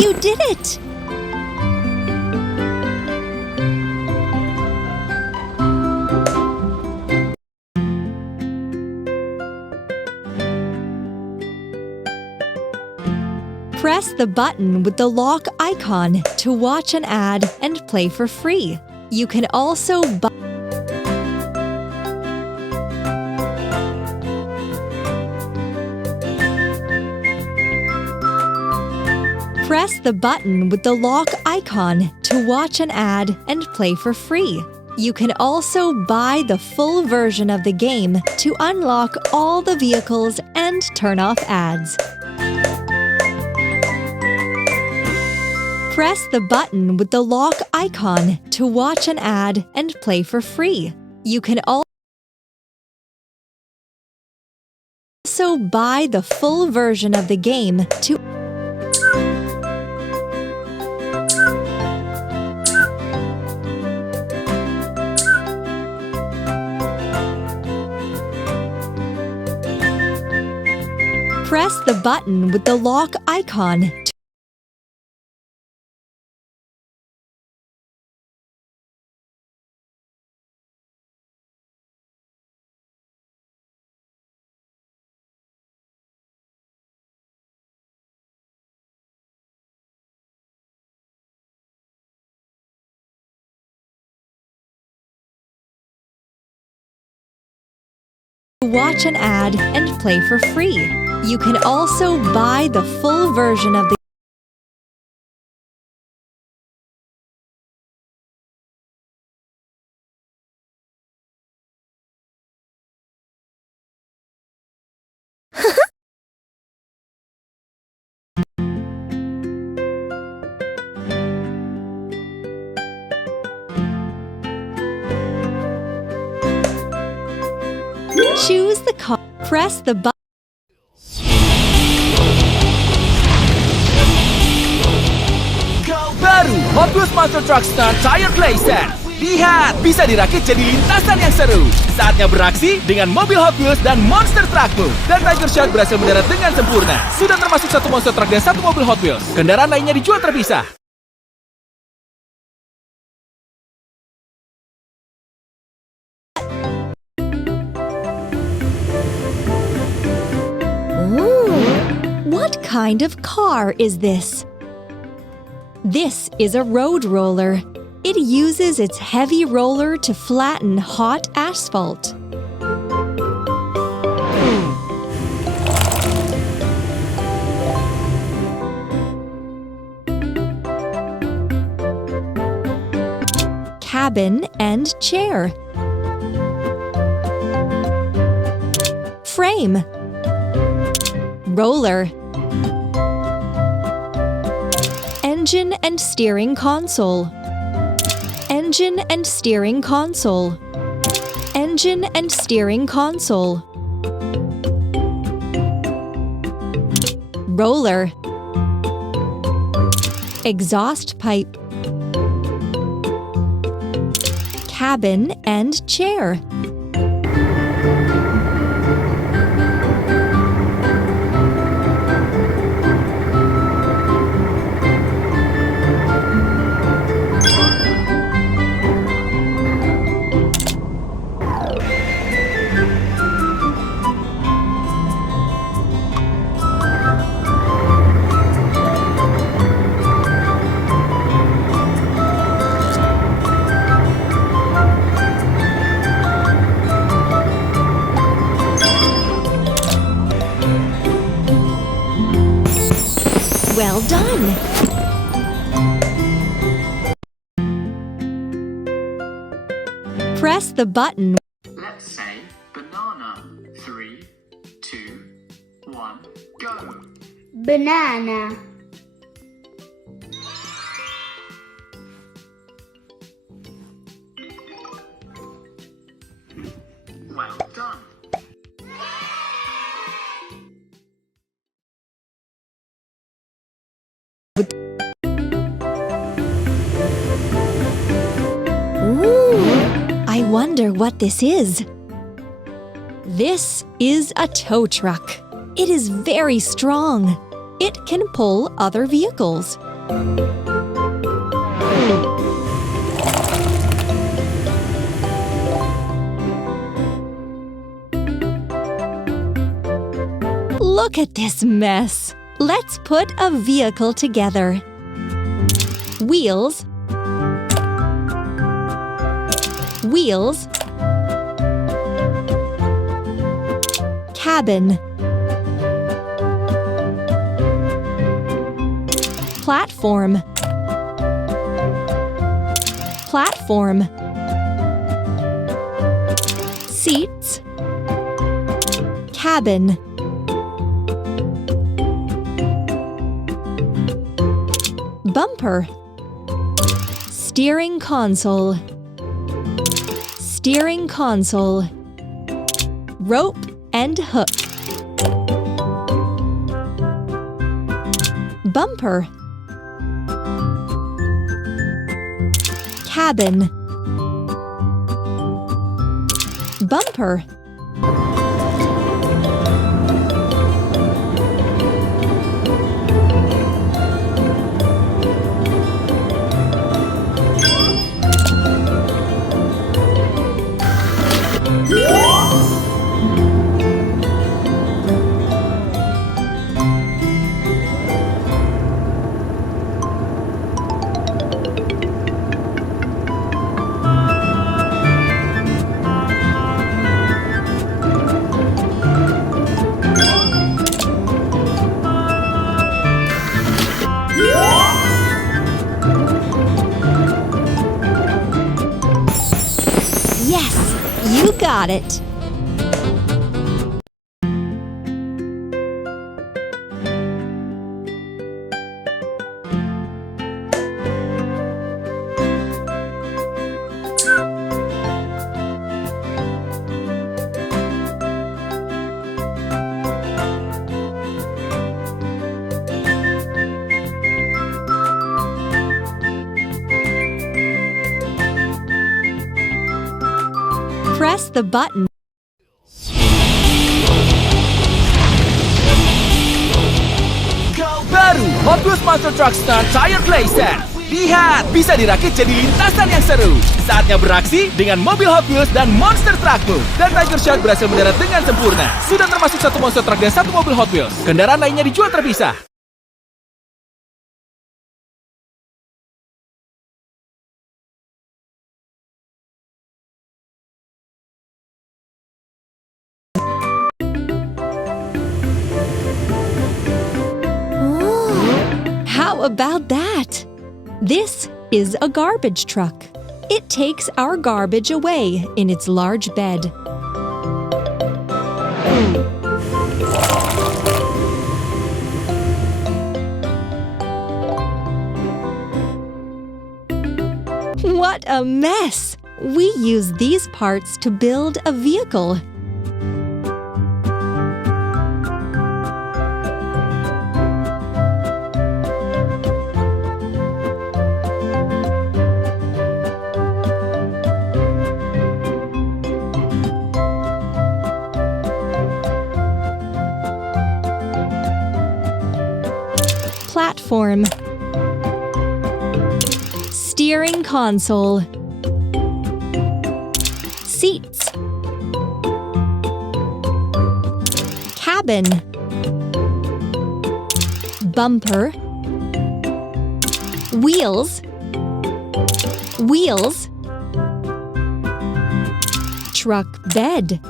You did it! Press the button with the lock icon to watch an ad and play for free. You can also press the button with the lock icon to watch an ad and play for free. You can also buy the full version of the game to unlock all the vehicles and turn off ads. Press the button with the lock icon to watch an ad and play for free. You can also buy the full version of the game to press the button with the lock icon to watch an ad and play for free. You can also buy the full version of the choose the car. Press the button. Baru Hot Wheels Monster Truck Stunt Tire Playset. Lihat, bisa dirakit jadi lintasan yang seru. Saatnya beraksi dengan mobil Hot Wheels dan monster truckmu. Dan Tiger Shark berhasil mendarat dengan sempurna. Sudah termasuk satu monster truck dan satu mobil Hot Wheels. Kendaraan lainnya dijual terpisah. What kind of car is this? This is a road roller. It uses its heavy roller to flatten hot asphalt. Cabin and chair. Frame. Roller. Engine and steering console. Engine and steering console. Engine and steering console. Roller. Exhaust pipe. Cabin and chair. Well done! Press the button. Let's say banana. 3, 2, 1, go! Banana. Well done! I wonder what this is. This is a tow truck. It is very strong. It can pull other vehicles. Look at this mess. Let's put a vehicle together. Wheels, wheels, cabin, platform, platform, seats, cabin, bumper, steering console, steering console, rope and hook, bumper, cabin, bumper, Yes, you got it. Press the button. Baru Hot Wheels Monster Truck Stunt Tire Playset. Lihat, bisa dirakit jadi lintasan yang seru. Saatnya beraksi dengan mobil Hot Wheels dan monster truckmu. Dan Tiger Shark berhasil mendarat dengan sempurna. Sudah termasuk satu monster truck dan satu mobil Hot Wheels. Kendaraan lainnya dijual terpisah. How about that? This is a garbage truck. It takes our garbage away in its large bed. What a mess! We use these parts to build a vehicle. Platform, steering console, seats, cabin, bumper, wheels, wheels, truck bed,